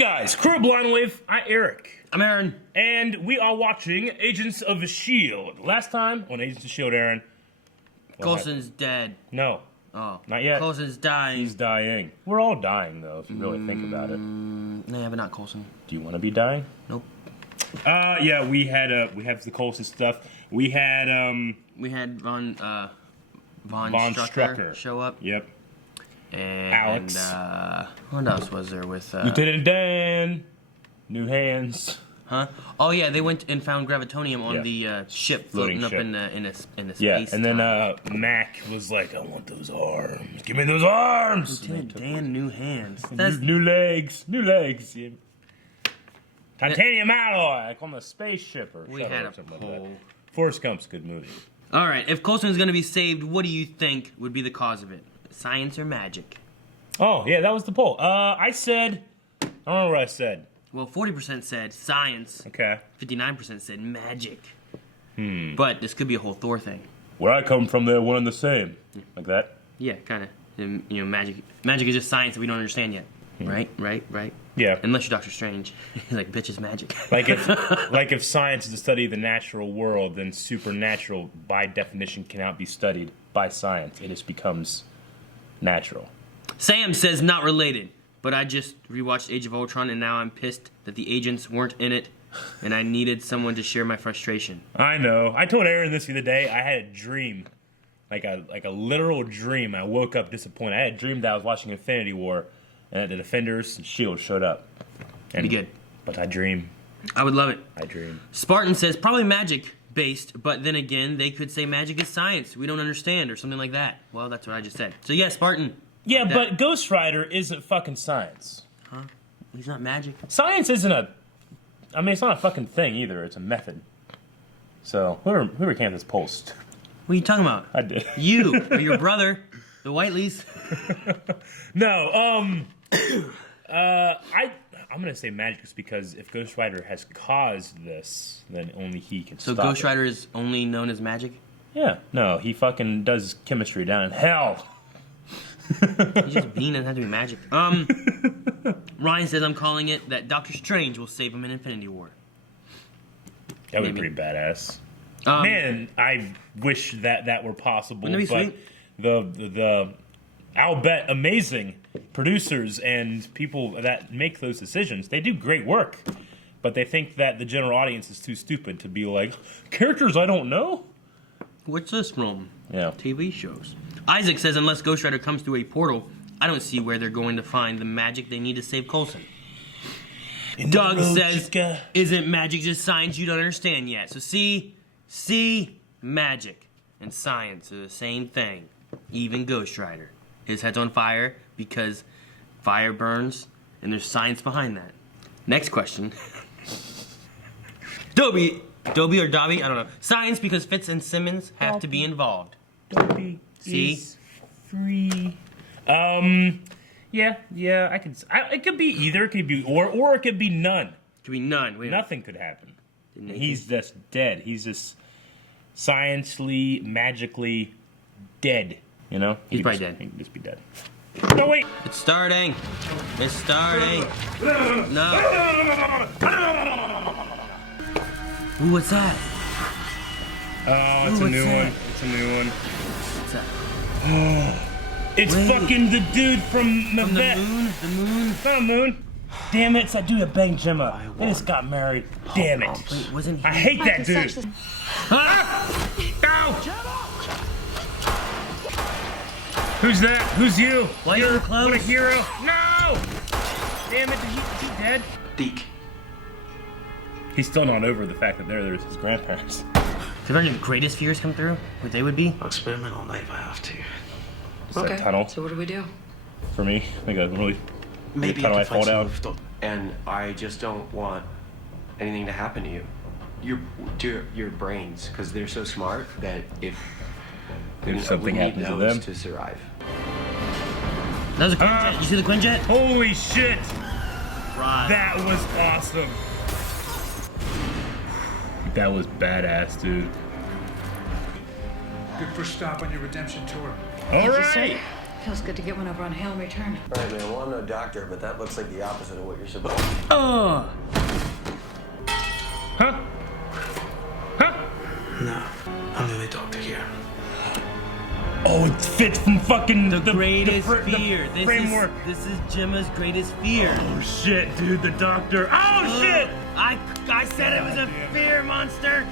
guys, Creel Blindwave, I'm Eric. I'm Aaron. And we are watching Agents of S.h.i.e.L.D. Last time on Agents of S.h.i.e.L.D., Aaron. Coulson's dead. No. Oh. Not yet. Coulson's dying. He's dying. We're all dying, though, if you really think about it. Yeah, but not Coulson. Do you want to be dying? Nope. Yeah, we have the Coulson stuff. We had Von Strucker show up. Yep. And Alex. What else was there with Lieutenant Dan. New hands. Huh? Oh yeah, they went and found gravitonium on the ship floating up in the space. Yeah, and then Mac was like, "I want those arms. Give me those arms." Lieutenant Dan, new hands. New legs. New legs. Yeah. Titanium alloy, like on the spaceship or we had a something poll. like that. Forrest Gump's a good movie. All right, if Coulson's gonna be saved, what do you think would be the cause of it? Science or magic? Oh yeah, that was the poll. I said, I don't know what I said. Well, 40% said science. Okay. 59% said magic. But this could be a whole Thor thing. Where I come from, they're one and the same. Like that? Yeah, kind of. You know, magic is just science that we don't understand yet. Right? Yeah. Unless you're Doctor Strange. Like, bitch is magic. Like if science is the study of the natural world, then supernatural, by definition, cannot be studied by science. It just becomes natural. Sam says not related, but I just rewatched Age of Ultron and now I'm pissed that the agents weren't in it and I needed someone to share my frustration. I know. I told Aaron this the other day. I had a dream. Like a literal dream. I woke up disappointed. I had a dream that I was watching Infinity War and that the Defenders and S.h.i.e.L.D. showed up. And, be good. But I dream. I would love it. I dream. Spartan says probably magic based, but then again, they could say magic is science. We don't understand or something like that. Well, that's what I just said. So yeah, Spartan. Yeah, like but Ghost Rider isn't fucking science. Huh? He's not magic. Science isn't I mean, it's not a fucking thing either. It's a method. So, whoever came up with this post. What are you talking about? I did. You or your brother, the Whiteleys. No, I'm gonna say magic just because if Ghost Rider has caused this, then only he can stop it. So Ghost Rider is only known as magic? Yeah. No, he fucking does chemistry down in hell. He's just being doesn't have to be magic. Ryan says I'm calling it that Doctor Strange will save him in Infinity War. That would be pretty badass. Man, I wish that were possible. Wouldn't it be but the I'll bet amazing producers and people that make those decisions, they do great work. But they think that the general audience is too stupid to be like, characters I don't know? What's this from? Yeah. TV shows. Isaac says unless Ghost Rider comes through a portal, I don't see where they're going to find the magic they need to save Coulson. Doug says, isn't magic just science you don't understand yet? So see, magic and science are the same thing. Even Ghost Rider. His head's on fire because fire burns, and there's science behind that. Next question. Dobby or Dobby, I don't know. Science because Fitz and Simmons have to be involved. Dobby is free. Yeah, I can. It could be either. It could be or it could be none. It could be none. Wait, nothing could happen. He's just dead. He's just sciencely, magically dead. You know? He's probably dead. He could just be dead. No, wait! It's starting. It's starting. No. Ooh, what's that? Oh, it's a new one. It's a new one. What's that? Oh, it's fucking the dude from the vet. The moon? The moon? It's not a moon. Damn it, it's that dude that banged Gemma. They just got married. Damn it. Wait, wasn't he? I hate that dude. Ah! Ow! Who's that? Who's you? Why are you close? What a hero. No! Damn it, is he dead? Deke. He's still not over the fact that there's his grandparents. Could our greatest fears come through? What they would be? I'll experiment all night if I have to. Is that tunnel? So what do we do? For me, I think I really... Maybe tunnel I I can fall find down. And I just don't want anything to happen to you. Your brains, because they're so smart that if something we need happens to those them to survive. That was a Quinjet. You see the Quinjet? Holy shit! Right. That was awesome. That was badass, dude. Good first stop on your redemption tour. All right. Feels good to get one over on Hale in return. Right, man. Well, I'm no doctor, but that looks like the opposite of what you're supposed to. Huh? Huh? No, I'm the only doctor here. Oh, it fits from fucking The greatest the fear. framework. This is Gemma's greatest fear. Oh shit, dude, the doctor. Oh shit! I said it was a fear monster.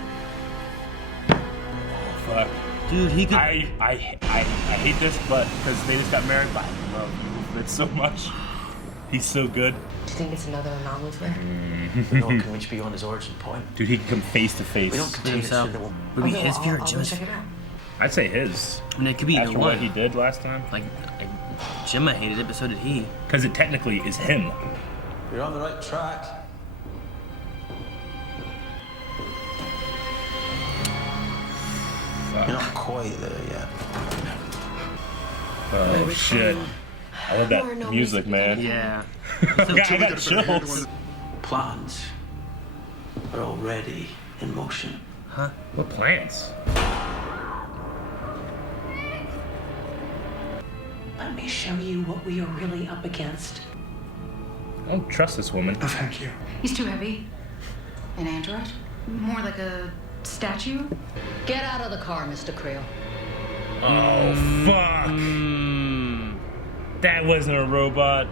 Fuck. Dude, he could. I hate this, but because they just got married, but I love Fitz so much. He's so good. Do you think it's another anomaly flare? We don't can reach beyond his origin point. Dude, he can come face to face. We don't contain it, so that will. Would be Okay, his well, fear or I'll go Gemma's check fear? it out. I'd say his. I mean, it could be either After one. what he did last time. Like, Gemma hated it, but so did he. Because it technically is him. You're on the right track. You're not quite there yet. Oh shit. I love that music, man. Yeah. I got chills. Plans are already in motion. Huh? What plans? Let me show you what we are really up against. I don't trust this woman. Oh, thank you. He's too heavy. An android? More like a statue? Get out of the car, Mr. Creel. Oh fuck. That wasn't a robot.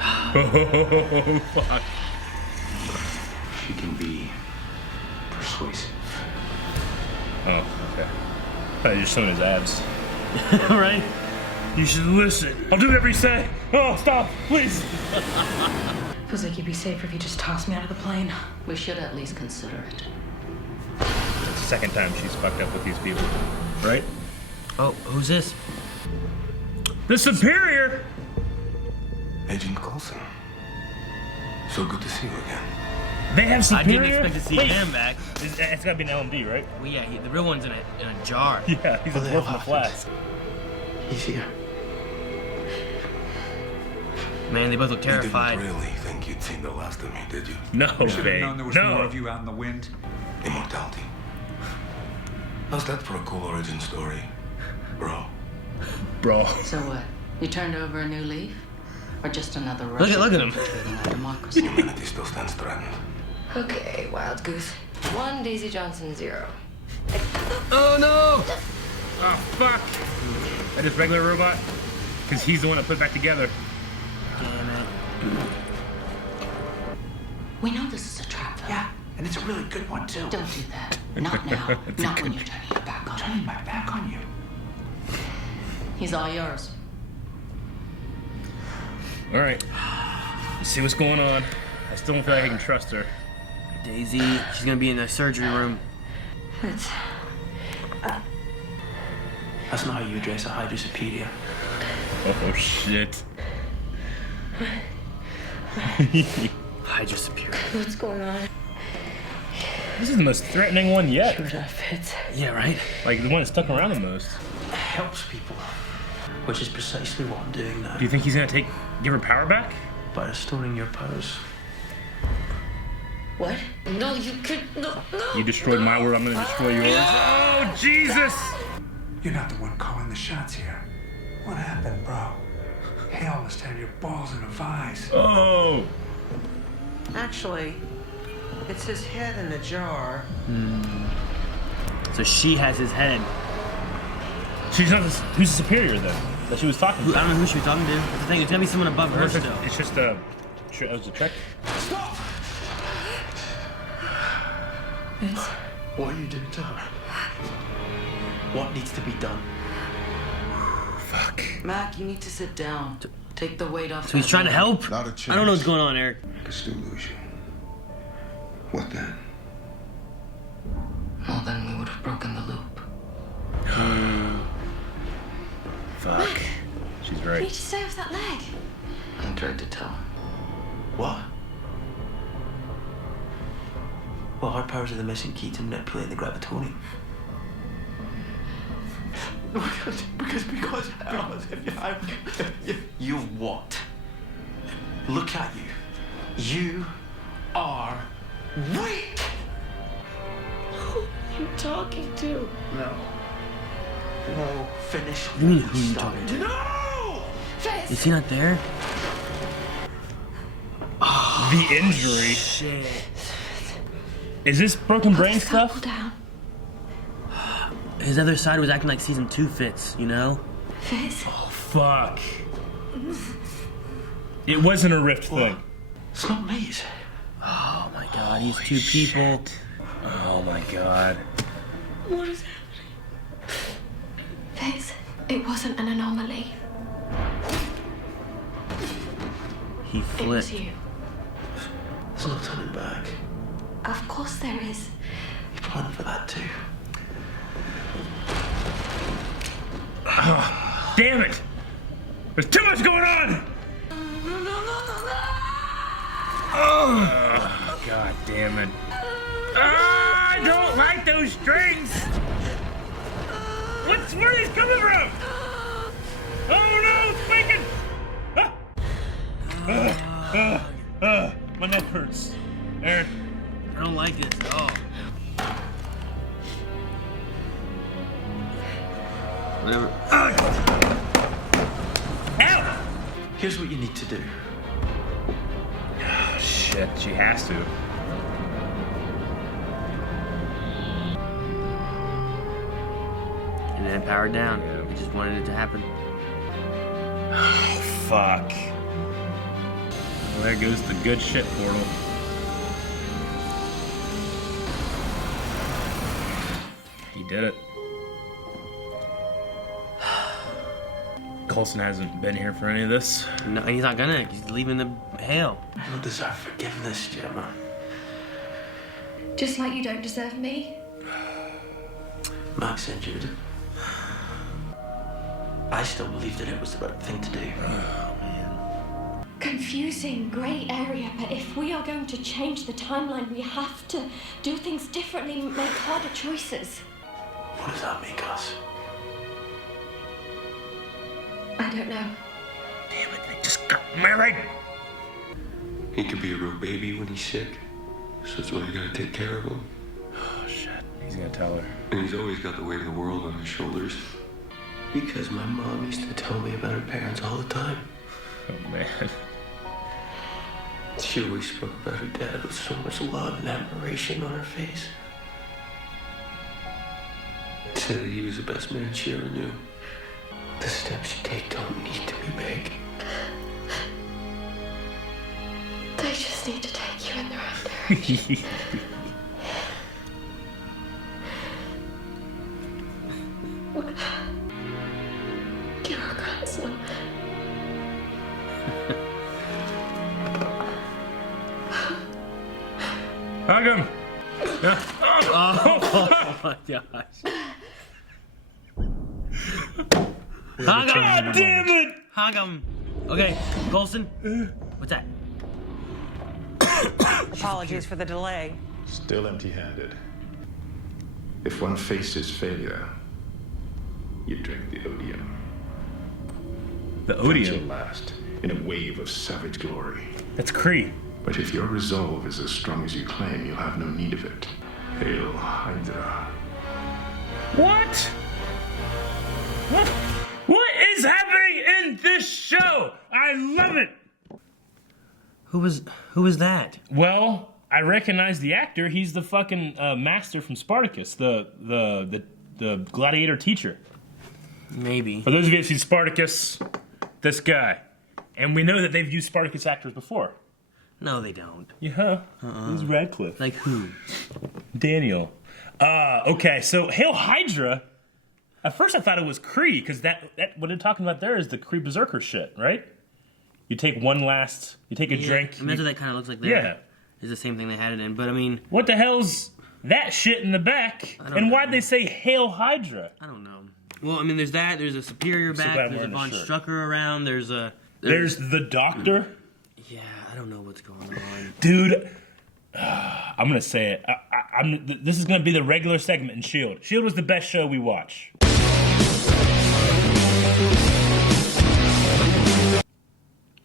Oh fuck. She can be persuasive. Oh, okay. I thought you were showing his abs. Right? You should listen. I'll do whatever you say. Oh, stop, please. Feels like you'd be safer if you just tossed me out of the plane. We should at least consider it. It's the second time she's fucked up with these people, right? Oh, who's this? The Superior. Agent Coulson. So good to see you again. They have I Superior. didn't expect to see Wait, him back. It's gotta be an LMD, right? Well, yeah, the real one's in a jar. Yeah, he's a What the dwarf in hell the flask. He's here. Man, they both look You terrified. didn't really think you'd seen the last of me, did you? No, Should have babe. known there was more No. of you out in the wind. Immortality. How's that for a cool origin story, bro? Bro. So what? You turned over a new leaf? Or just another Look Russian at him. infiltrating our democracy? Humanity still stands threatened. Okay, wild goose. 1, Daisy Johnson, 0. Oh no! Oh fuck. That is regular robot? Because he's the one that put it back together. Damn it. We know this is a trap. Yeah, and it's a really good one, too. Don't do that. Not now. Not when you're turning your back on him. Turning my back on you. He's all yours. All right. Let's see what's going on. I still don't feel like I can trust her. Daisy, she's gonna be in the surgery room. It's... That's not how you address a Hydra Superior. Oh shit. Hydra Superior. What's going on? This is the most threatening one yet. Fitz. Yeah, right? Like the one that stuck around the most. Helps people. Which is precisely what I'm doing now. Do you think he's gonna give her power back? By restoring your powers. What? No, you could... No. You destroyed my world, I'm gonna destroy yours. Oh Jesus! You're not the one calling the shots here. What happened, bro? Hale must have your balls in a vise. Oh! Actually, it's his head in a jar. So she has his head. She's not who's the Superior then? That she was talking I to. don't know who she was talking to. That's the thing, it's gonna be someone above her still. It's just a. That was a trick. Stop! What are you doing to her? What needs to be done? Fuck. Mac, you need to sit down. Take the weight off. So he's trying to help? Not a chance. I don't know what's going on, Eric. I could still lose you. What then? Well, then we would have broken the loop. Fuck. She's right. Need to stay off that leg. I tried to tell him. What? Well, her powers are the missing key to manipulating the gravitonium. Because you what? Look at you. You are weak. Who are you talking to? No. No, finish. What do you mean, who are you talking to? No! Is he not there? The injury. Shit. Is this broken brain stuff? Down. His other side was acting like season 2 Fitz, you know? Fitz? Oh, fuck. It wasn't a rift thing. It's not me. Oh my god, he's two people. Oh my god. What is happening? Fitz, it wasn't an anomaly. He It was flipped. you. There's no turning back. Of course there is. You planned for that too. Damn it! There's too much going on! Oh, god damn it. I don't like those strings! Where are these coming from? Oh no, it's breaking! My neck hurts. Aaron. I don't like this at all. Whatever. Ow! Here's what you need to do. Oh, shit, she has to. And then powered down. Yeah. I just wanted it to happen. Oh, fuck. Well, there goes the good shit portal. He did it. Coulson hasn't been here for any of this. No, he's not gonna. He's leaving the Hale. You don't deserve forgiveness, Gemma. Just like you don't deserve me. Max injured. I still believe that it was the right thing to do. Confusing grey area, but if we are going to change the timeline, we have to do things differently, make harder choices. What does that make us? I don't know. Damn it, they just got married! He could be a real baby when he's sick, so that's why you gotta take care of him. Oh, shit. He's gonna tell her. And he's always got the weight of the world on his shoulders. Because my mom used to tell me about her parents all the time. Oh, man. She always spoke about her dad with so much love and admiration on her face. Said that he was the best man she ever knew. The steps you take don't need to be big. They just need to take you in the right direction. You're a grandson. Hug him! Yeah. Oh my gosh. God damn it! Hug him. Okay, Coulson. What's that? Apologies for the delay. Still empty-handed. If one faces failure, you drink the odium. The That shall odium? last in a wave of savage glory. That's Creel. But if your resolve is as strong as you claim, you'll have no need of it. Hail Hydra. What? What is happening in this show? I love it! Who was that? Well, I recognize the actor. He's the fucking master from Spartacus, the gladiator teacher. Maybe. For those of you who've seen Spartacus, this guy. And we know that they've used Spartacus actors before. No, they don't. Yeah. He's Radcliffe. Like who? Daniel. Okay, so Hail Hydra. At first I thought it was Cree, because that what they're talking about there is the Cree Berserker shit, right? You take a drink. I mean, that's what that kind of looks like there. Yeah. It's the same thing they had it in, but I mean... What the hell's that shit in the back? And why'd they say Hail Hydra? I don't know. Well, I mean, there's that, there's a Superior so back, glad I'm there's a wearing Von this shirt. Strucker around, there's the Doctor? Yeah, I don't know what's going on. Dude, I'm gonna say it. This is gonna be the regular segment in S.h.i.e.L.D. S.h.i.E.L.D. was the best show we watch.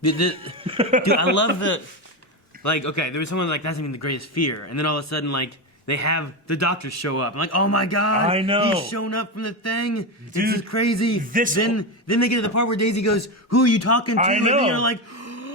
Dude, I love the... Like, okay, there was someone like, that's even the greatest fear. And then all of a sudden, like, they have the doctor show up. I'm like, oh my god, I know. He's shown up from the thing. Dude, this is crazy. Then they get to the part where Daisy goes, "Who are you talking to?" I And know. then you're like,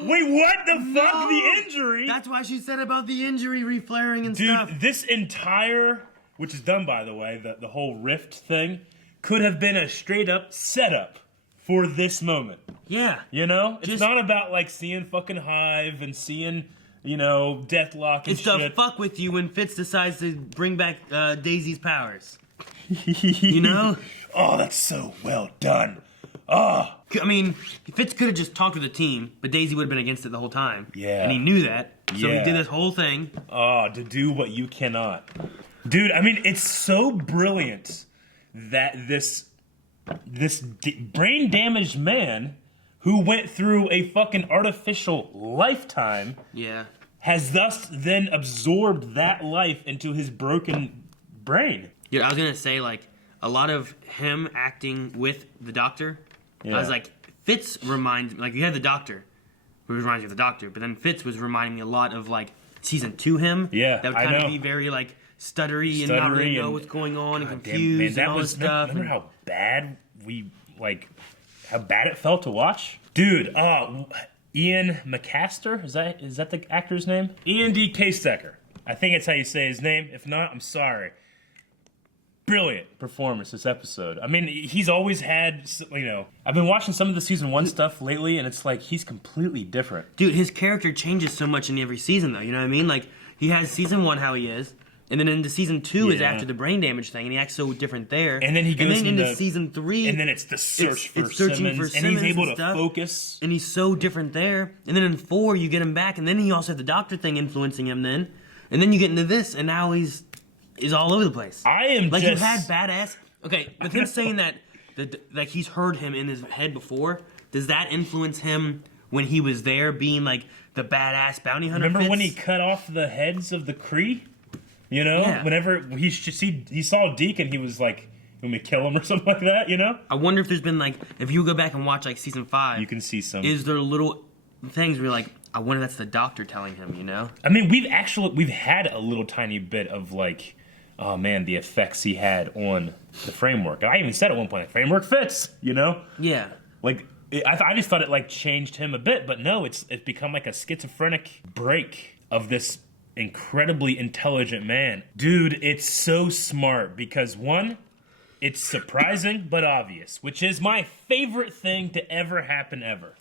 wait, what the fuck? No. The injury? That's why she said about the injury reflaring and Dude, stuff. this entire, which is done by the way, the whole rift thing, could have been a straight up setup for this moment. Yeah. You know? It's not about like seeing fucking Hive and seeing, Deathlock and It's shit. to fuck with you when Fitz decides to bring back Daisy's powers. You know? Oh, that's so well done. Oh. I mean, Fitz could have just talked to the team, but Daisy would have been against it the whole time. Yeah. And he knew that. So Yeah. he did this whole thing. Oh, to do what you cannot. Dude, I mean, it's so brilliant that this brain-damaged man who went through a fucking artificial lifetime has thus then absorbed that life into his broken brain. Yeah, I was going to say, like, a lot of him acting with the doctor, I was like, Fitz reminds me, like, you had the doctor, who reminds you of the doctor, but then Fitz was reminding me a lot of, like, season 2 him. Yeah, that would kind of be very, like, stuttery and not really know what's going on and confused and all this stuff. Remember how bad how bad it felt to watch? Dude, Ian McCaster, is that the actor's name? Ian D. K-Stecker. I think that's how you say his name. If not, I'm sorry. Brilliant performance this episode. I mean, he's always had, I've been watching some of the season 1 stuff lately, and it's like he's completely different. Dude, his character changes so much in every season, though. You know what I mean? Like, he has season 1 how he is, and then into season 2 is after the brain damage thing, and he acts so different there. And then he goes into season 3, and then it's the search for searching Simmons, for and he's Simmons able and to stuff, focus. And he's so different there. And then in 4, you get him back, and then he also has the doctor thing influencing him. Then, and then you get into this, and now he's all over the place. I am like just... you had badass. Okay, with him saying that like he's heard him in his head before. Does that influence him when he was there, being like the badass bounty hunter? Remember Fitz? when he cut off the heads of the Cree? Yeah. Whenever he saw Deke and he was like, "Want me to kill him or something like that?" You know. I wonder if there's been like, if you go back and watch like season 5, you can see some. Is there little things where you're like, I wonder if that's the doctor telling him? You know. I mean, we've had a little tiny bit of like, oh man, the effects he had on the framework. I even said at one point, the framework fits. You know. Yeah. Like. I just thought it like changed him a bit, but no, it's become like a schizophrenic break of this incredibly intelligent man. Dude, it's so smart because one, it's surprising but obvious, which is my favorite thing to ever happen ever.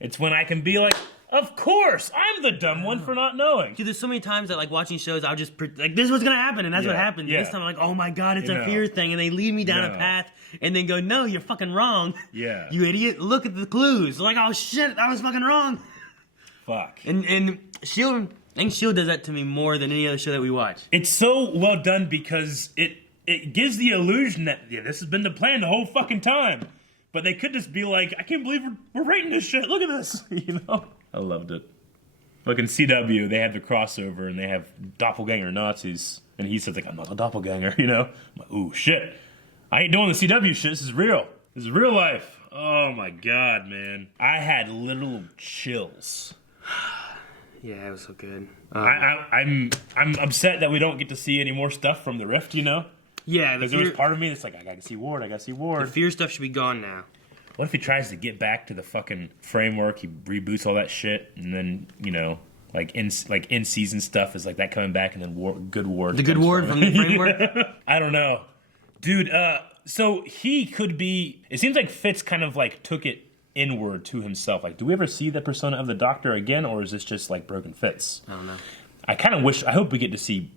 It's when I can be like, of course, I'm the dumb one for not knowing. Dude, there's so many times that like watching shows, I'll just like, this is what's gonna happen, and that's what happens. Yeah. This time I'm like, oh my god, it's a fear thing, and they lead me down a path, and then go, no, you're fucking wrong. Yeah. You idiot, look at the clues. Like, oh shit, I was fucking wrong. Fuck. And S.h.i.e.l.D., I think S.h.i.e.l.D. does that to me more than any other show that we watch. It's so well done because it gives the illusion that, this has been the plan the whole fucking time. But they could just be like, I can't believe we're rating this shit. Look at this. I loved it. Look, in CW, they have the crossover and they have doppelganger Nazis. And he says, like, I'm not a doppelganger, I'm like, ooh, shit. I ain't doing the CW shit. This is real. This is real life. Oh, my God, man. I had little chills. Yeah, it was so good. I'm upset that we don't get to see any more stuff from the Rift, Yeah, because there was part of me that's like, I gotta see Ward. The fear stuff should be gone now. What if he tries to get back to the fucking framework? He reboots all that shit, and then like in season stuff is like that coming back, and then good Ward. The good Ward from the framework. I don't know, dude. So he could be. It seems like Fitz kind of like took it inward to himself. Like, do we ever see the persona of the Doctor again, or is this just like broken Fitz? I don't know. I hope we get to see.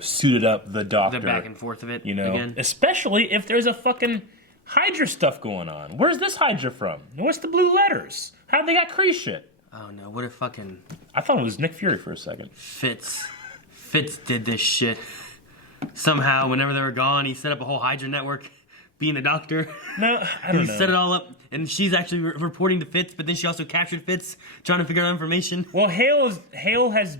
Suited up the Doctor. The back and forth of it, again. Especially if there's a fucking Hydra stuff going on. Where's this Hydra from? What's the blue letters? How they got Kree shit? I don't know. What if fucking... I thought it was Nick Fury for a second. Fitz did this shit. Somehow, whenever they were gone, he set up a whole Hydra network, being the Doctor. No, I don't know. He set it all up, and she's actually reporting to Fitz, but then she also captured Fitz, trying to figure out information. Well, Hale has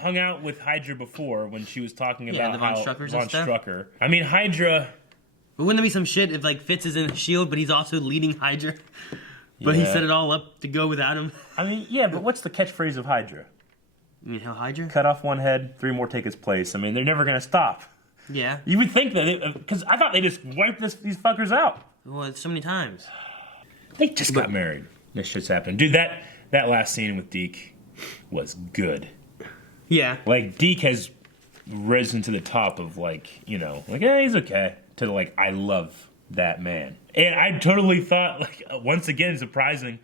hung out with Hydra before when she was talking about the Von Struckers and stuff. Strucker. I mean, Hydra... But wouldn't there be some shit if, like, Fitz is in S.h.i.e.L.D., but he's also leading Hydra? But he set it all up to go without him. I mean, yeah, but what's the catchphrase of Hydra? You mean Hail Hydra? Cut off one head, 3 more take its place. I mean, they're never gonna stop. Yeah. You would think that, because I thought they just wiped these fuckers out. Well, it's so many times. They just got married. This shit's happened. Dude, that last scene with Deke was good. Yeah. Like, Deke has risen to the top of, like, you know, like, yeah, he's okay. To, like, I love that man. And I totally thought, like, once again, surprising,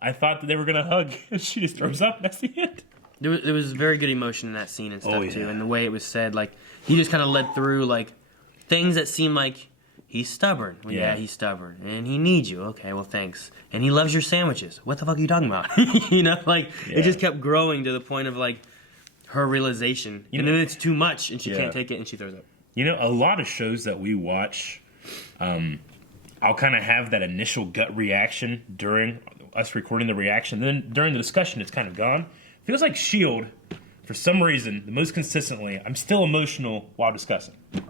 I thought that they were going to hug. And she just throws up. That's the end. There was very good emotion in that scene and stuff, too. And the way it was said, like, he just kind of led through, like, things that seemed like he's stubborn. Well, yeah, he's stubborn. And he needs you. Okay, well, thanks. And he loves your sandwiches. What the fuck are you talking about? You know, like, it just kept growing to the point of, like, her realization. And then it's too much, and she can't take it, and she throws up. You know, a lot of shows that we watch, I'll kind of have that initial gut reaction during us recording the reaction. Then during the discussion, it's kind of gone. Feels like S.h.i.e.L.D., for some reason, the most consistently, I'm still emotional while discussing. I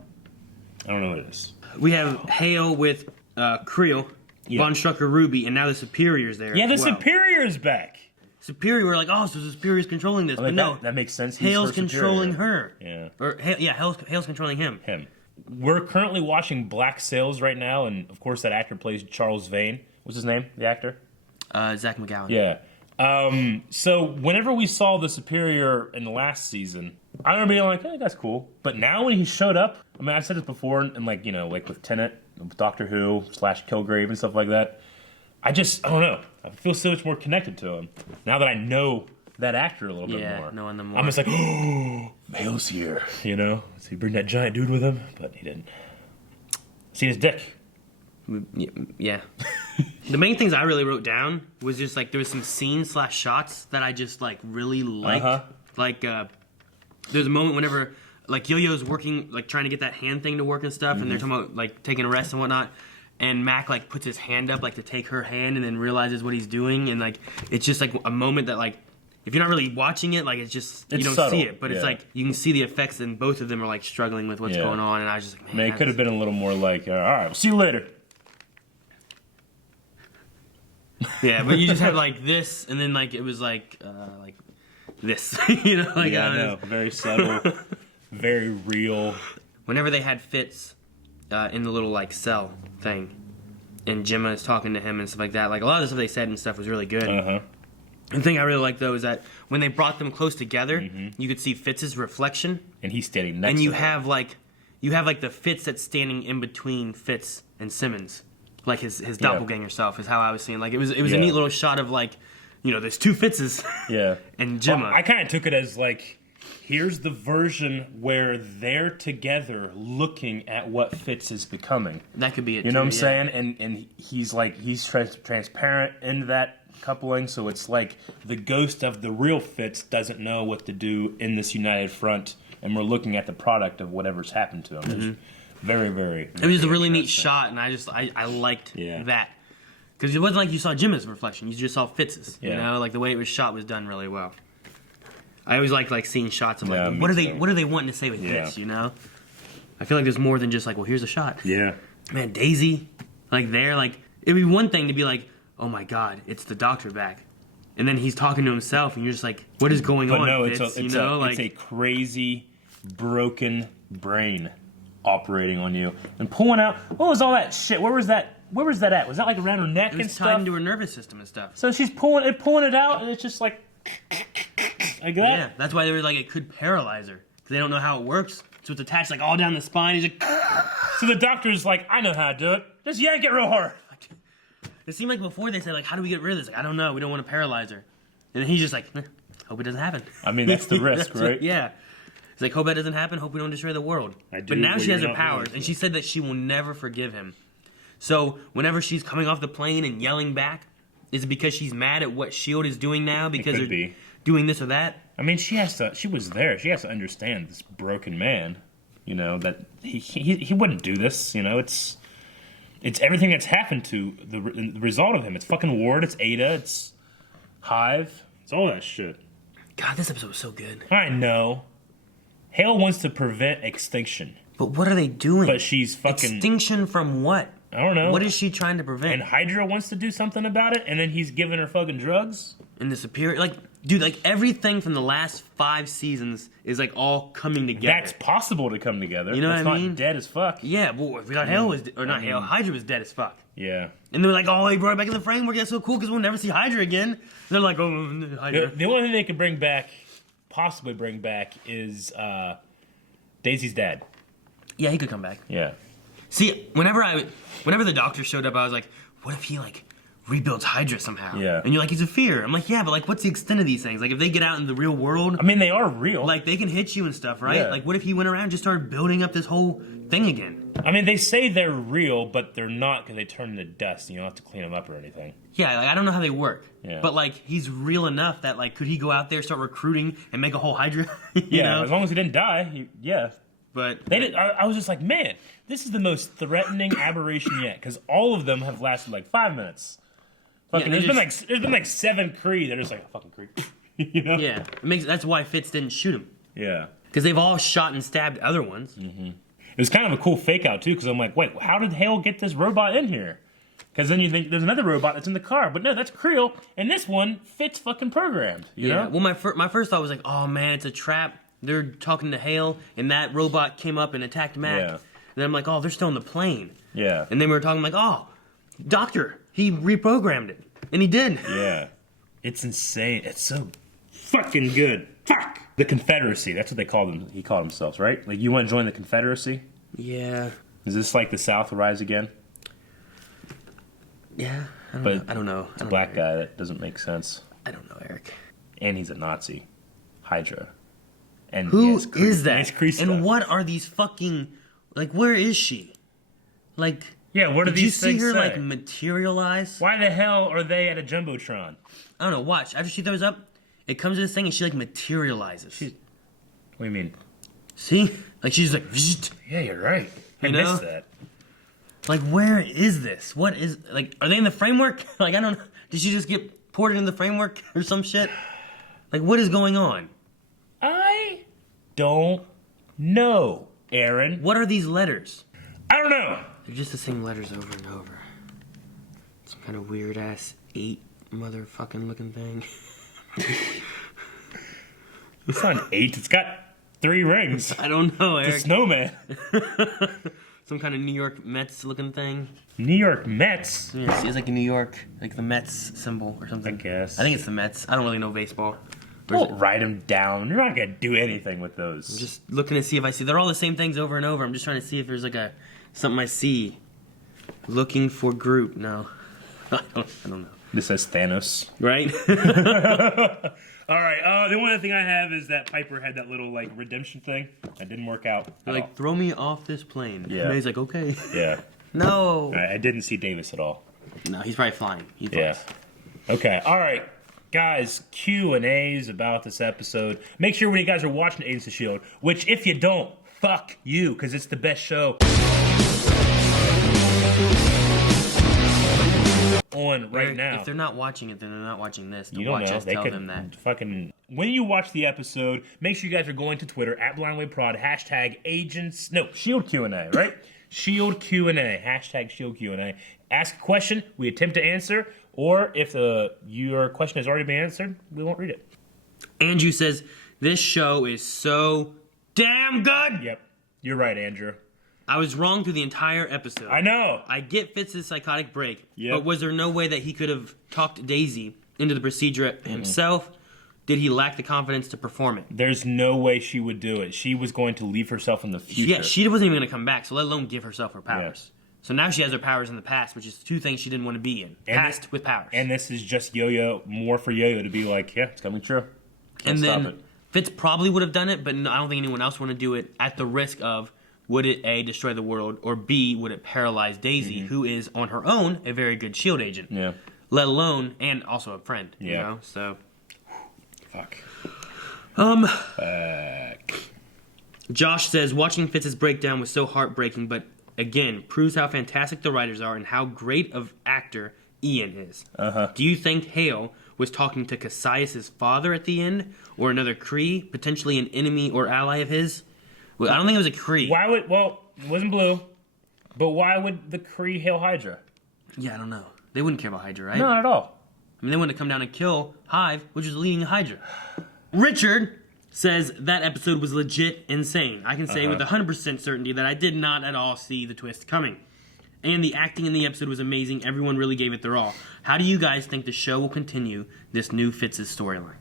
don't know what it is. We have Hale with Creel, Von Strucker, Ruby, and now the Superior's there. Yeah, the Superior's back. Superior, we're like, oh, so the Superior's controlling this. But no, that makes sense. Hale's controlling her. Yeah. Or Hale's controlling him. We're currently watching Black Sails right now, and of course that actor plays Charles Vane. What's his name? The actor? Zach McGowan. Yeah. So whenever we saw the Superior in the last season, I remember being like, hey, that's cool. But now when he showed up, I mean, I've said this before, and like, you know, like with Tenet, Doctor Who, /Kilgrave and stuff like that, I don't know. I feel so much more connected to him now that I know that actor a little bit more. Yeah, knowing them more. I'm just like, oh, Hale's here, you know? So he bring that giant dude with him, but he didn't. Seen his dick. Yeah. The main things I really wrote down was just like there was some scenes /shots that I just like really liked. Like there's a moment whenever like Yo-Yo's working, like trying to get that hand thing to work and stuff, and they're talking about like taking a rest and whatnot. And Mac like puts his hand up like to take her hand, and then realizes what he's doing, and like it's just like a moment that like if you're not really watching it, like it's just you don't subtle. see it, but it's like you can see the effects, and both of them are like struggling with what's going on, and I was just like, man, it could have been a little more like, all right, we'll see you later. Yeah, but you just have like this, and then like it was like this, you know, like I know, very subtle, very real. Whenever they had Fitz in the little like cell thing, and Gemma is talking to him and stuff like that, like a lot of the stuff they said and stuff was really good. The thing I really liked though is that when they brought them close together, you could see Fitz's reflection, and he's standing next. And you to have like the Fitz that's standing in between Fitz and Simmons. Like his doppelganger self is how I was seeing. Like it was a neat little shot of like, you know, there's 2 Fitzes. And Gemma. Well, I kind of took it as like, here's the version where they're together looking at what Fitz is becoming. That could be it. You know what I'm saying? And he's like transparent in that coupling, so it's like the ghost of the real Fitz doesn't know what to do in this united front, and we're looking at the product of whatever's happened to him. Very, very. It was a really neat shot, and I liked that. Because it wasn't like you saw Gemma's reflection; you just saw Fitz's. You know, like the way it was shot was done really well. I always like seeing shots of like what are they wanting to say with this? You know, I feel like there's more than just like, well, here's a shot. Yeah. Man, Daisy, like there, like it'd be one thing to be like, oh my God, it's the doctor back, and then he's talking to himself, and you're just like, what is going on? No, Fitz? it's a crazy, broken brain operating on you and pulling out. What was all that shit? Where was that at? Was that like around her neck and stuff? It was tied into her nervous system and stuff. So she's pulling it out, and it's just like that. Yeah, that's why they were like, it could paralyze her because they don't know how it works. So it's attached like all down the spine. He's like, so the doctor's like, I know how to do it. Just yank it real hard. It seemed like before they said like, how do we get rid of this? Like, I don't know. We don't want to paralyze her. And then he's just like, hope it doesn't happen. I mean, that's the risk, right? Yeah. It's like, hope that doesn't happen. Hope we don't destroy the world. But now she has her powers, and she said that she will never forgive him. So whenever she's coming off the plane and yelling back, is it because she's mad at what S.h.i.e.L.D. is doing now because they're doing this or that? I mean, she was there. She has to understand this broken man, you know, that he wouldn't do this. You know, it's everything that's happened to the result of him. It's fucking Ward. It's Ada. It's Hive. It's all that shit. God, this episode was so good. I know. Hale wants to prevent extinction. But what are they doing? But she's fucking... Extinction from what? I don't know. What is she trying to prevent? And Hydra wants to do something about it, and then he's giving her fucking drugs? And the Superior... Like, Dude, like everything from the last 5 seasons is like all coming together. That's possible to come together. You know it's what I mean? Not dead as fuck. Yeah, well, we thought Hale was, or not Hale, Hydra was dead as fuck. Yeah. And they're like, oh, he brought it back in the framework. That's so cool because we'll never see Hydra again. And they're like, oh, Hydra. The only thing they could possibly bring back, is Daisy's dad. Yeah, he could come back. Yeah. See, whenever the doctor showed up, I was like, what if he like rebuilds Hydra somehow? Yeah. And you're like, he's a fear. I'm like, yeah, but like, what's the extent of these things? Like, if they get out in the real world, I mean, they are real. like they can hit you and stuff, right? Yeah. Like, what if he went around and just started building up this whole thing again? I mean, they say they're real, but they're not because they turn into dust. You don't have to clean them up or anything. Yeah, like I don't know how they work. Yeah. But like, he's real enough that like, could he go out there, start recruiting, and make a whole Hydra? you know? As long as he didn't die, yeah. But They did. I was just like, man, this is the most threatening aberration yet, because all of them have lasted like 5 minutes. Fucking, Yeah, there's been like 7 Kree that are just like, fucking Kree. You know? yeah, that's why Fitz didn't shoot him. Yeah. Because they've all shot and stabbed other ones. Mm-hmm. It was kind of a cool fake out too, because I'm like, wait, how did Hale get this robot in here? Because then you think there's another robot that's in the car, but no, that's Creel, and this one Fitz fucking programmed. You know? Well, my first thought was like, oh man, it's a trap. They're talking to Hale, and that robot came up and attacked Mac. Yeah. And then I'm like, oh, they're still in the plane. Yeah. And then we were talking like, oh, Doctor, he reprogrammed it, and he did. Yeah. It's insane. It's so fucking good. Fuck! The Confederacy, that's what they called them. He called themselves, right? Like, you want to join the Confederacy? Yeah. Is this like the South will rise again? Yeah. I don't know. It's a black guy. That doesn't make sense. I don't know, Eric. And he's a Nazi. Hydra. And Who is that? And it's Kree stuff. And what are these fucking... Like, where is she? Like... Yeah, what do did you these see things her, say? like, materialize? Why the hell are they at a Jumbotron? I don't know. Watch. After she throws up, it comes to this thing and she, like, materializes. What do you mean? See? Like, she's like... Yeah, you're right. I You know? missed that. Like, where is this? What is... Like, are they in the framework? Like, I don't know. Did she just get ported in the framework or some shit? Like, what is going on? I don't know, Aaron. What are these letters? I don't know. They're just the same letters over and over. Some kind of weird-ass 8 motherfucking looking thing. It's not an 8. It's got 3 rings. I don't know, Eric. It's a snowman. Some kind of New York Mets looking thing. New York Mets? Yeah, see, it's like a New York, like the Mets symbol or something. I guess. I think it's the Mets. I don't really know baseball. Don't write them down. You're not going to do anything with those. I'm just looking to see if I see. They're all the same things over and over. I'm just trying to see if there's like something I see. Looking for Groot. No. I don't know. This says Thanos. Right? All right. The only other thing I have is that Piper had that little like redemption thing. That didn't work out. Like, throw me off this plane. Yeah. And he's like, okay. Yeah. No. I didn't see Davis at all. No, he's probably flying. He Yeah. flies. Okay. All right. Guys, Q&As about this episode. Make sure when you guys are watching Agents of S.h.i.e.L.D., which if you don't, fuck you, because it's the best show on right now. If they're not watching it, then they're not watching this. You don't know. Us They tell could them that. fucking... When you watch the episode, make sure you guys are going to Twitter, @BlindWayProd, #Shield Q&A, right? Shield Q&A, #Shield Q&A. Ask a question, we attempt to answer, or if your question has already been answered, we won't read it. Andrew says, this show is so damn good. Yep. You're right, Andrew. I was wrong through the entire episode. I know. I get Fitz's psychotic break, Yep. but was there no way that he could have talked Daisy into the procedure himself? Did he lack the confidence to perform it? There's no way she would do it. She was going to leave herself in the future. Yeah, she wasn't even going to come back, so let alone give herself her powers. Yeah. So now she has her powers in the past, which is 2 things she didn't want to be in. Past with powers. And this is just Yo-Yo, more for Yo-Yo to be like, yeah, it's coming true. Can't And stop then it. Fitz probably would have done it, but no, I don't think anyone else would to do it at the risk of, would it A, destroy the world, or B, would it paralyze Daisy, who is on her own a very good S.h.i.e.L.D. agent. Yeah. Let alone, and also a friend. Yeah. You know, so. Fuck. Josh says, watching Fitz's breakdown was so heartbreaking, but again, proves how fantastic the writers are and how great of actor Ian is. Do you think Hale was talking to Cassius' father at the end, or another Kree, potentially an enemy or ally of his? Well, I don't think it was a Kree. It wasn't blue, but why would the Kree hail Hydra? Yeah, I don't know. They wouldn't care about Hydra, right? No, not at all. I mean, they wanted to come down and kill Hive, which was leading Hydra. Richard says that episode was legit insane. I can say with 100% certainty that I did not at all see the twist coming. And the acting in the episode was amazing. Everyone really gave it their all. How do you guys think the show will continue this new Fitz's storyline?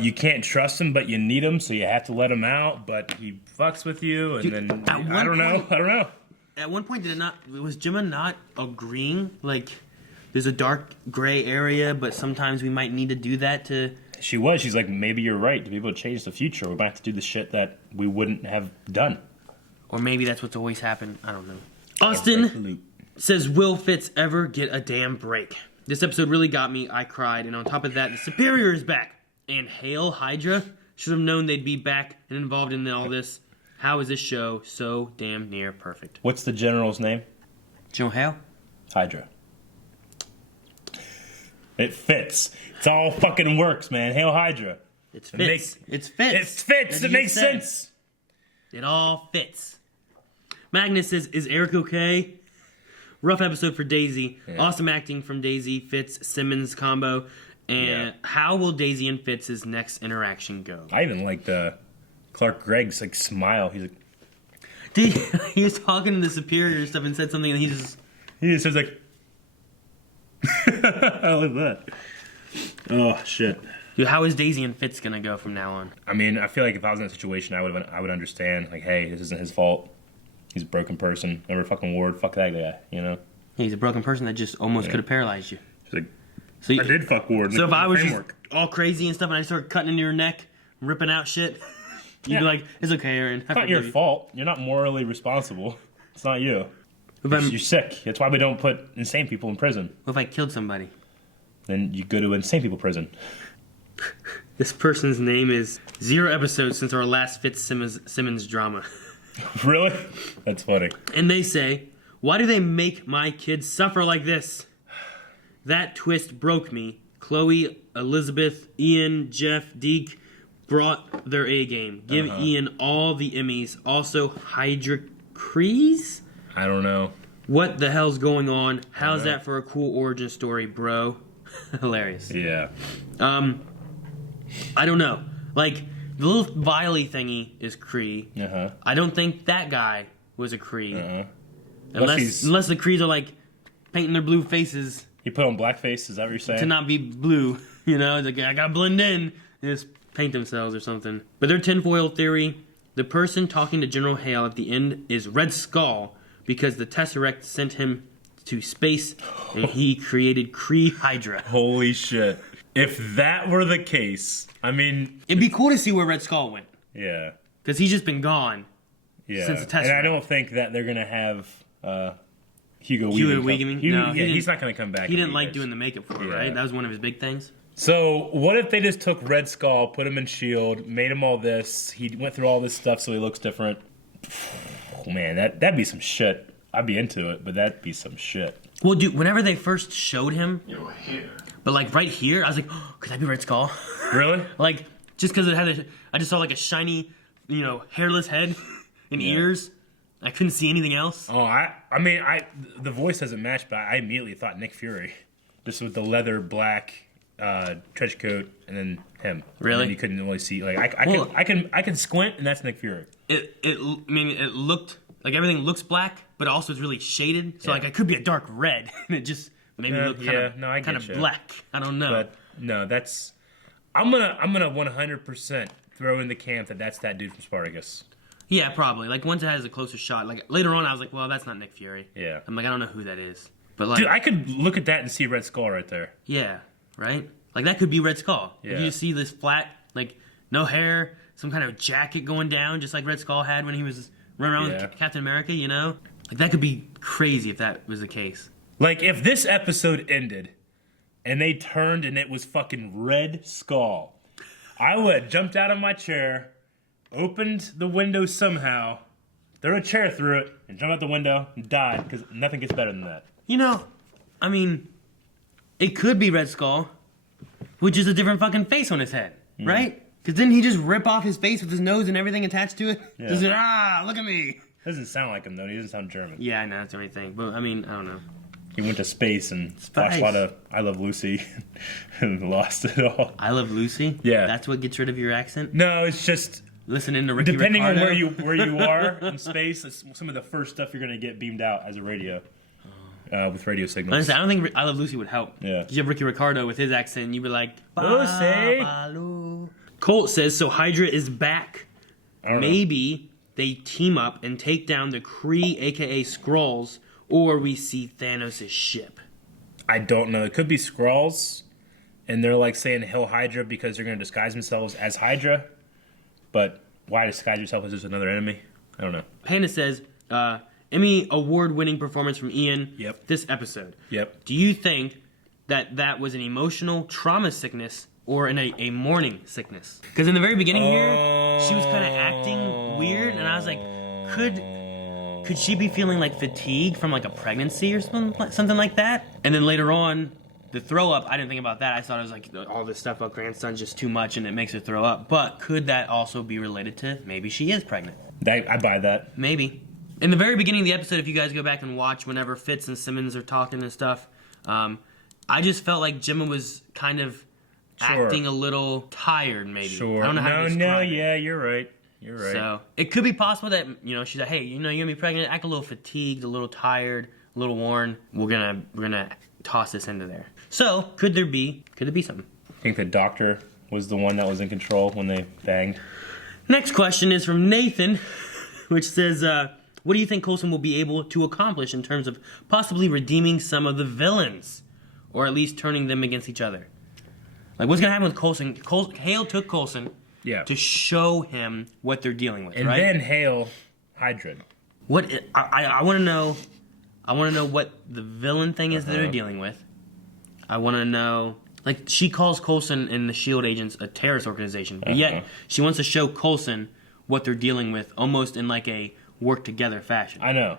You can't trust him, but you need him, so you have to let him out. But he fucks with you, and then I don't know. At one point, was Gemma not agreeing? Like, there's a dark gray area, but sometimes we might need to do that to. She was. She's like, maybe you're right. To be able to change the future, we're going to have to do the shit that we wouldn't have done. Or maybe that's what's always happened. I don't know. Austin says, will Fitz ever get a damn break? This episode really got me. I cried. And on top of that, the Superior is back. And Hale, Hydra, should have known they'd be back and involved in all this. How is this show so damn near perfect? What's the general's name? General Hale? Hydra. It fits. It's all fucking works, man. Hail Hydra. It's Fitz. It's Fitz. It's Fitz. It makes sense. It all fits. Magnus says, is Eric okay? Rough episode for Daisy. Yeah. Awesome acting from Daisy, Fitz, Simmons combo. And how will Daisy and Fitz's next interaction go? I even like Clark Gregg's like smile. He's like, he was talking to the Superior and stuff and said something, and he just says like, I like that. Oh shit. Dude, how is Daisy and Fitz gonna go from now on? I mean, I feel like if I was in that situation, I would understand. Like, hey, this isn't his fault. He's a broken person. Never fucking Ward. Fuck that guy. You know. He's a broken person that just almost could have paralyzed you. She's like, so I did fuck Ward. So if I was just all crazy and stuff, and I started cutting into your neck, ripping out shit, you'd be like, "It's okay, Aaron. It's not your fault. You're not morally responsible. It's not you. You're sick. That's why we don't put insane people in prison. What if I killed somebody? Then you go to insane people prison. This person's name is 0 episodes since our last Fitz Simmons drama. Really? That's funny. And they say, why do they make my kids suffer like this? That twist broke me. Chloe, Elizabeth, Ian, Jeff, Deke brought their A game. Give Ian all the Emmys. Also, Hydra Crees? I don't know. What the hell's going on? How's that for a cool origin story, bro? Hilarious. Yeah. I don't know. Like, the little Viley thingy is Cree. I don't think that guy was a Cree. Unless the Crees are, like, painting their blue faces. You put on blackface, is that what you're saying? To not be blue. You know, like, I gotta blend in. They just paint themselves or something. But their tinfoil theory, the person talking to General Hale at the end is Red Skull, because the Tesseract sent him to space, and he created Kree Hydra. Holy shit. If that were the case, I mean... It'd be cool to see where Red Skull went. Yeah. Because he's just been gone since the Tesseract. And I don't think that they're going to have Hugo Weaving. No, he's not going to come back. He didn't like doing the makeup for it, right? That was one of his big things. So, what if they just took Red Skull, put him in S.h.i.e.L.D., made him all this, he went through all this stuff so he looks different? Oh, man, that'd be some shit. I'd be into it, but that'd be some shit. Well, dude, whenever they first showed him... You're here. But, like, right here, I was like, oh, could that be Red Skull? Really? Like, just because it had I just saw, like, a shiny, hairless head and ears. I couldn't see anything else. Oh, I mean, the voice doesn't match, but I immediately thought Nick Fury. Just with the leather black trench coat and then him. Really? And you couldn't really see. Like, I can squint, and that's Nick Fury. It looked... Like, everything looks black, but also it's really shaded. So, like, it could be a dark red. And it just made me look kind of black. I don't know. But, no, that's... I'm gonna 100% throw in the camp that's that dude from Spartacus. Yeah, probably. Like, once it has a closer shot. Like, later on, I was like, well, that's not Nick Fury. Yeah. I'm like, I don't know who that is. But, like... Dude, I could look at that and see Red Skull right there. Yeah, right? Like, that could be Red Skull. Yeah. If you see this flat, like, no hair, some kind of jacket going down, just like Red Skull had when he was... Run around with Captain America, Like, that could be crazy if that was the case. Like, if this episode ended and they turned and it was fucking Red Skull, I would have jumped out of my chair, opened the window somehow, threw a chair through it, and jumped out the window and died, because nothing gets better than that. I mean, it could be Red Skull, which is a different fucking face on his head, right? Because didn't he just rip off his face with his nose and everything attached to it? Yeah. Just look at me. Doesn't sound like him, though. He doesn't sound German. Yeah, I know. That's everything. But, I mean, I don't know. He went to space and watched a lot of I Love Lucy and lost it all. I Love Lucy? Yeah. That's what gets rid of your accent? No, it's just listening to Ricky depending Ricardo. on where you are in space, it's some of the first stuff you're going to get beamed out as a radio. With radio signals. Honestly, I don't think I Love Lucy would help. Yeah. You have Ricky Ricardo with his accent, and you'd be like, Lucy. Colt says, so Hydra is back. I don't know. Maybe they team up and take down the Kree, aka Skrulls, or we see Thanos' ship. I don't know. It could be Skrulls, and they're like saying Hail Hydra because they're going to disguise themselves as Hydra. But why disguise yourself as just another enemy? I don't know. Panda says, Emmy award-winning performance from Ian this episode. Yep. Do you think that was an emotional trauma sickness or a mourning sickness? Because in the very beginning here, she was kind of acting weird, and I was like, could she be feeling like fatigue from like a pregnancy or something like that? And then later on, the throw up, I didn't think about that. I thought it was like all this stuff about grandson's just too much and it makes her throw up. But could that also be related to maybe she is pregnant? I buy that. Maybe. In the very beginning of the episode, if you guys go back and watch whenever Fitz and Simmons are talking and stuff, I just felt like Gemma was kind of acting a little tired, maybe. Sure. I don't know how to describe it. Yeah, you're right. You're right. So it could be possible that, she's like, hey, you're gonna be pregnant, act a little fatigued, a little tired, a little worn. We're gonna toss this into there. So could it be something? I think the doctor was the one that was in control when they banged. Next question is from Nathan, which says, what do you think Coulson will be able to accomplish in terms of possibly redeeming some of the villains? Or at least turning them against each other? Like, what's going to happen with Coulson? Hale took Coulson to show him what they're dealing with, and right? then Hale Hydra. What I want to know. I want to know what the villain thing is that they're dealing with. I want to know, like, she calls Coulson and the S.h.i.e.L.D. agents a terrorist organization, but yet she wants to show Coulson what they're dealing with, almost in like a work together fashion. I know.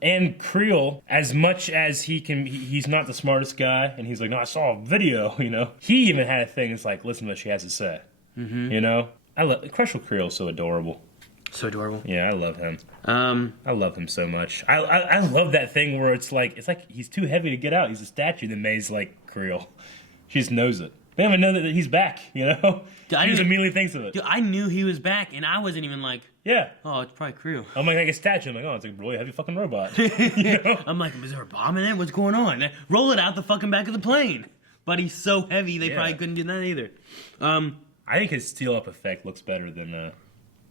And Creel, as much as he's not the smartest guy, and he's like, no, I saw a video, He even had things like, listen to what she has to say, I love Crystal Creel is so adorable. So adorable. Yeah, I love him. I love him so much. I love that thing where it's like he's too heavy to get out. He's a statue. Then May's like, Creel. She just knows it. They don't even know that he's back, She just immediately thinks of it. Dude, I knew he was back, and I wasn't even like, yeah. Oh, it's probably Creel. I'm like a statue. I'm like, oh, it's a really heavy fucking robot. I'm like, is there a bomb in it? What's going on? Roll it out the fucking back of the plane. But he's so heavy, they probably couldn't do that either. I think his steel-up effect looks better than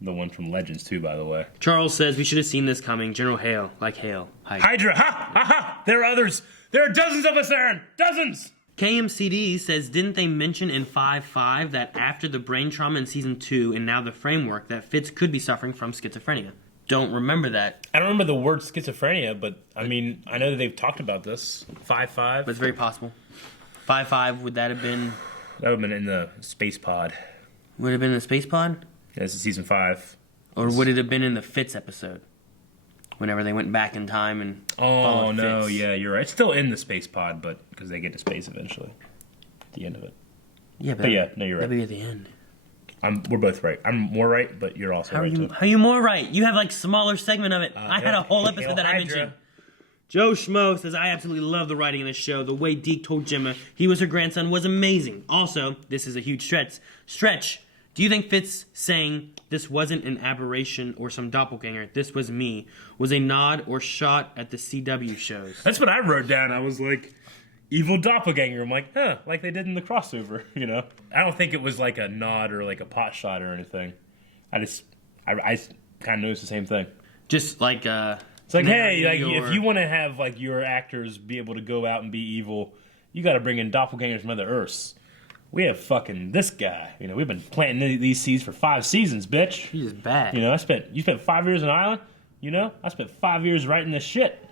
the one from Legends, too, by the way. Charles says, we should have seen this coming. General Hale, like Hale. Hydra, ha, ha, ha! There are others. There are dozens of us, Aaron. Dozens! KMCD says, didn't they mention in 5.5 that after the brain trauma in Season 2 and now the framework that Fitz could be suffering from schizophrenia? Don't remember that. I don't remember the word schizophrenia, but I mean, I know that they've talked about this. 5.5. But it's very possible. 5.5, would that have been... That would have been in the space pod. Would it have been in the space pod? Yeah, this is Season 5. Or would it have been in the Fitz episode? Whenever they went back in time and oh no, Fitz. Yeah, you're right. It's still in the space pod, but because they get to space eventually, at the end of it. Yeah, but yeah, no, you're right. That'd be at the end. We're both right. I'm more right, but you're also right too. How are you more right? You have like smaller segment of it. I had a whole episode that I mentioned. Joe Schmo says, I absolutely love the writing in this show. The way Deke told Gemma he was her grandson was amazing. Also, this is a huge stretch. Do you think Fitz saying this wasn't an aberration or some doppelganger, this was me, was a nod or shot at the CW shows? That's what I wrote down. I was like, evil doppelganger. I'm like, like they did in the crossover, I don't think it was like a nod or like a pot shot or anything. I kind of noticed the same thing. Just like, it's like, hey, like if you want to have like your actors be able to go out and be evil, you got to bring in doppelgangers from other Earths. We have fucking this guy. We've been planting these seeds for 5 seasons, bitch. He's bad. You spent 5 years in Ireland. I spent 5 years writing this shit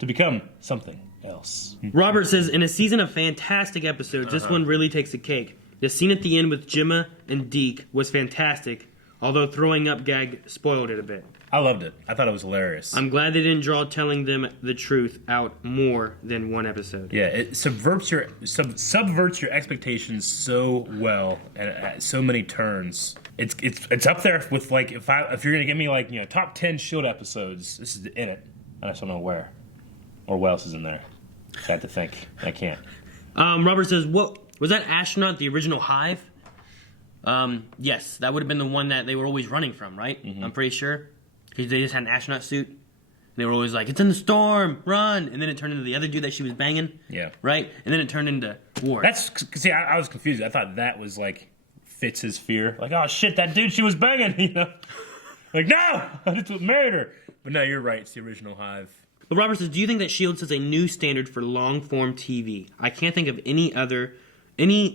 to become something else. Robert says, in a season of fantastic episodes, this one really takes the cake. The scene at the end with Gemma and Deke was fantastic, although throwing up gag spoiled it a bit. I loved it. I thought it was hilarious. I'm glad they didn't draw telling them the truth out more than one episode. Yeah, it subverts your expectations so well and at so many turns. It's up there with like if you're gonna give me like top 10 S.h.i.e.L.D. episodes, this is in it. I just don't know where or what else is in there. Sad to think. I can't. Robert says, "What was that astronaut? The original Hive?" Yes, that would have been the one that they were always running from, right? Mm-hmm. I'm pretty sure because they just had an astronaut suit. They were always like, "It's in the storm, run!" And then it turned into the other dude that she was banging. Yeah. Right. And then it turned into Ward. See, I was confused. I thought that was like Fitz's fear. Like, oh shit, that dude she was banging. You know, like no, I just married her. But no, you're right. It's the original Hive. But Robert says, "Do you think that S.h.i.e.L.D. sets a new standard for long-form TV? I can't think of any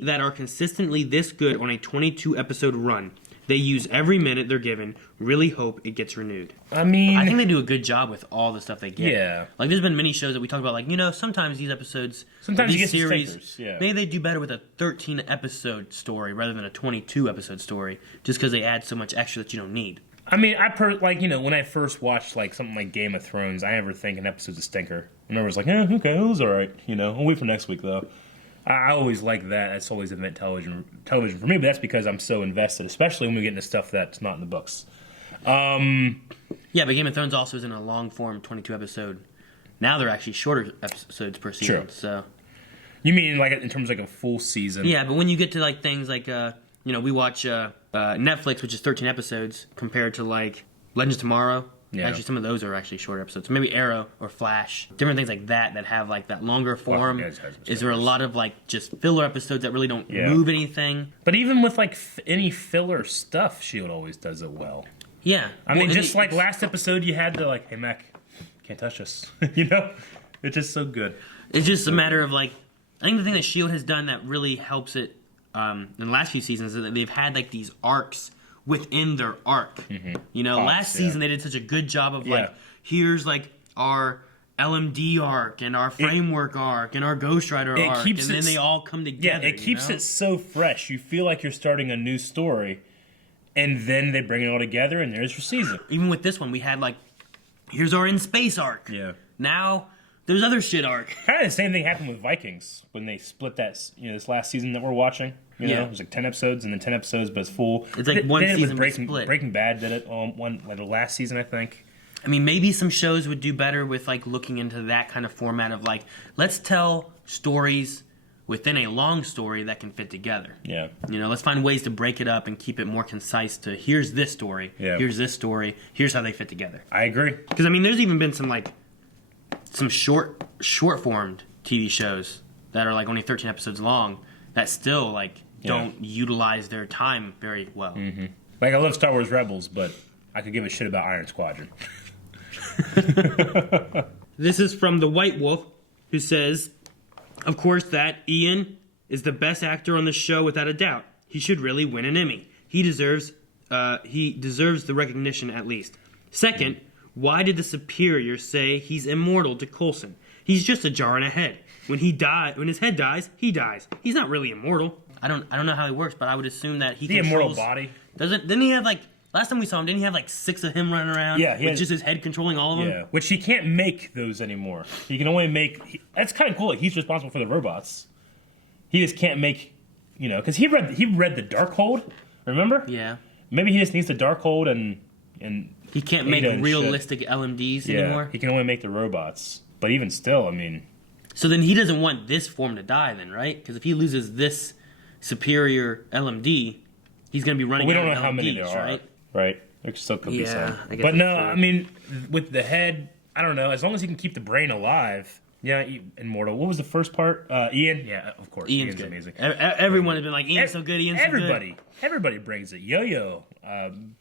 that are consistently this good on a 22-episode run. They use every minute they're given. Really hope it gets renewed." I mean, I think they do a good job with all the stuff they get. Yeah. Like, there's been many shows that we talk about, like, sometimes these episodes, sometimes these you get series, yeah. maybe they do better with a 13-episode story rather than a 22-episode story, just because they add so much extra that you don't need. I mean, when I first watched like something like Game of Thrones, I never think an episode's a stinker. I remember it's like, okay, it was all right. I'll wait for next week though. I always like that. That's always event television for me, but that's because I'm so invested, especially when we get into stuff that's not in the books. Yeah, but Game of Thrones also isn't a long-form 22-episode. Now they're actually shorter episodes per season. True. So, you mean like in terms of like a full season? Yeah, but when you get to like things like, we watch Netflix, which is 13 episodes, compared to like Legends of Tomorrow. Yeah. Actually, some of those are actually shorter episodes. So maybe Arrow or Flash, different things like that have like that longer form. Is there a lot of like just filler episodes that really don't move anything? But even with like any filler stuff, S.h.i.e.L.D. always does it well. Yeah. I mean, just like last episode, you had to like, hey Mac, can't touch us. It's just so good. It's just a matter of like, I think the thing that S.h.i.e.L.D. has done that really helps it in the last few seasons is that they've had like these arcs within their arc. Mm-hmm. Last season they did such a good job of like, here's like our LMD arc and our framework arc and our Ghost Rider arc, and then they all come together. Yeah, it keeps it so fresh. You feel like you're starting a new story, and then they bring it all together, and there's your season. Even with this one, we had like, here's our in space arc. Yeah. Now there's other shit arc. Kind of the same thing happened with Vikings when they split that. this last season that we're watching. It was like 10 episodes and then 10 episodes, but it's full. It's like one season split. Breaking Bad did it the last season, I think. I mean, maybe some shows would do better with like looking into that kind of format of like, let's tell stories within a long story that can fit together. Yeah. Let's find ways to break it up and keep it more concise to here's this story, here's this story, here's how they fit together. I agree. Because I mean, there's even been some short formed TV shows that are like only 13 episodes long that still like don't utilize their time very well. Mm-hmm. Like I love Star Wars Rebels, but I could give a shit about Iron Squadron. This is from the White Wolf, who says, "Of course that Ian is the best actor on the show without a doubt. He should really win an Emmy. He deserves the recognition at least. Second, why did the superior say he's immortal to Coulson? He's just a jar in a head. When his head dies, he dies. He's not really immortal." I don't know how he works, but I would assume that he controls... immortal body. Didn't he have like... Last time we saw him, didn't he have like 6 of him running around? Yeah, with just his head controlling all of them? Yeah, which he can't make those anymore. He can only make... That's kind of cool. Like, he's responsible for the robots. He just can't make... Because he read the Darkhold, remember? Yeah. Maybe he just needs the Darkhold and he can't make realistic LMDs anymore? He can only make the robots. But even still, I mean... So then he doesn't want this form to die then, right? Because if he loses this superior LMD, he's going to be running out of LMDs, we don't know how many there are, right? There still could be some. But no, I mean, with the head, I don't know. As long as he can keep the brain alive, immortal. What was the first part? Ian? Yeah, of course. Ian's amazing. Everyone has been like, Ian's so good, Ian's so good. Everybody brings it. Yo-Yo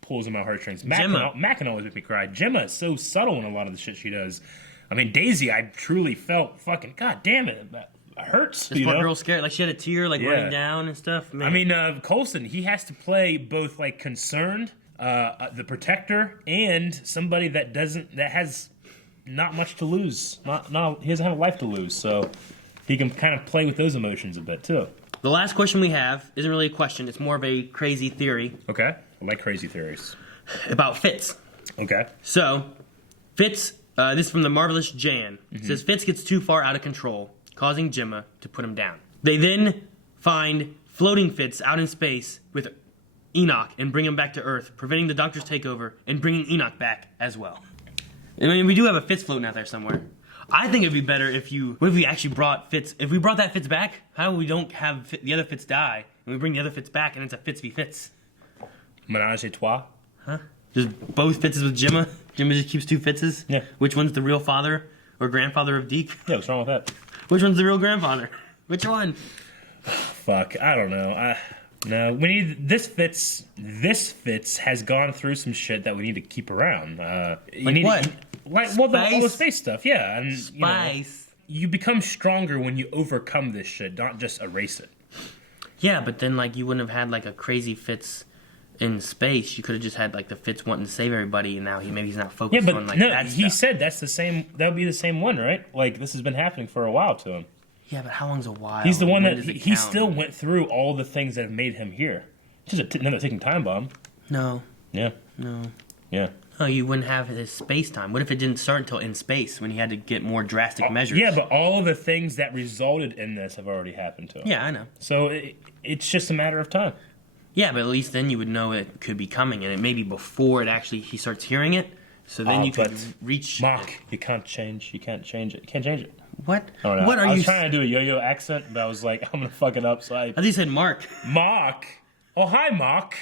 pulls him out heartstrings. Mac can always make me cry. Gemma is so subtle in a lot of the shit she does. I mean, Daisy, I truly felt fucking, god damn it, that hurts. This poor girl's scared. Like, she had a tear, running down and stuff. Man. I mean, Coulson, he has to play both, like, concerned, the protector, and somebody that has not much to lose. He doesn't have a life to lose, so he can kind of play with those emotions a bit, too. The last question we have isn't really a question. It's more of a crazy theory. Okay. I like crazy theories. About Fitz. Okay. So, Fitz... this is from the Marvelous Jan. It says, Fitz gets too far out of control, causing Gemma to put him down. They then find floating Fitz out in space with Enoch and bring him back to Earth, preventing the Doctor's takeover and bringing Enoch back as well. I mean, we do have a Fitz floating out there somewhere. I think it'd be better if what if we actually brought Fitz? If we brought that Fitz back, how we don't have the other Fitz die, and we bring the other Fitz back, and it's a Fitz v Fitz. Menage a trois. Huh? Just both Fitzes with Gemma. Gemma just keeps two Fitzes. Yeah. Which one's the real father or grandfather of Deke? Yeah, what's wrong with that? Which one's the real grandfather? Which one? Fuck, I don't know. No, we need this Fitz. This Fitz has gone through some shit that we need to keep around. What? All the space stuff. Yeah, and Spice. You become stronger when you overcome this shit, not just erase it. Yeah, but then like you wouldn't have had like a crazy Fitz in space. You could have just had like the Fitz wanting to save everybody, and now he's not focused on like that he stuff. said that's the same. That would be the same one, right? Like this has been happening for a while to him. Yeah, but how long's a while? He's the one that he still went through all the things that have made him here. Just another ticking time bomb. No. Yeah. No. Yeah. Oh, you wouldn't have his space time. What if it didn't start until in space when he had to get more drastic measures? Yeah, but all of the things that resulted in this have already happened to him. Yeah, I know. So it's just a matter of time. Yeah, but at least then you would know it could be coming, and it may be before he starts hearing it. So then you could reach. Mark, you can't change. You can't change it. You can't change it. What? I don't know. What are I was you trying to do a yo-yo accent, but I was like, I'm gonna fuck it up. So I thought you said Mark. Mark. Oh, hi, Mark.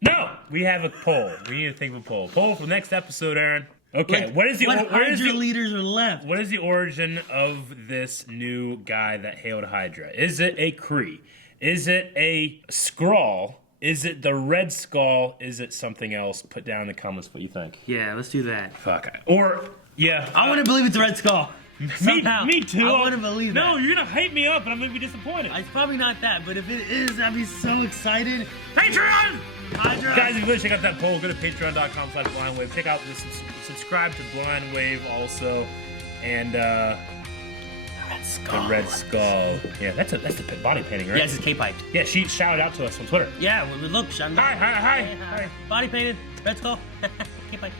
No, we have a poll. We need to think of a poll. Poll for the next episode, Aaron. Okay, Like, what is the leaders are left? What is the origin of this new guy that hailed Hydra? Is it a Cree? Is it a Skrull? Is it the Red Skull? Is it something else? Put down in the comments what you think. Yeah, let's do that. Fuck. Or yeah, I want to believe it's the Red Skull. Me too. I want to believe No, that. you're gonna hype me up, and I'm gonna be disappointed. It's probably not that, but if it is, I'd be so excited. Patreon! Hydra! Guys, if you really check out that poll, go to patreon.com/blindwave. Check out subscribe to Blind Wave also, and Red Skull. the Red Skull. Yeah, that's the body painting, right? Yeah, it's his K-pipe. Yeah, she shouted out to us on Twitter. Yeah, look, Sean. Hi. Body painted, Red Skull, K-pipe.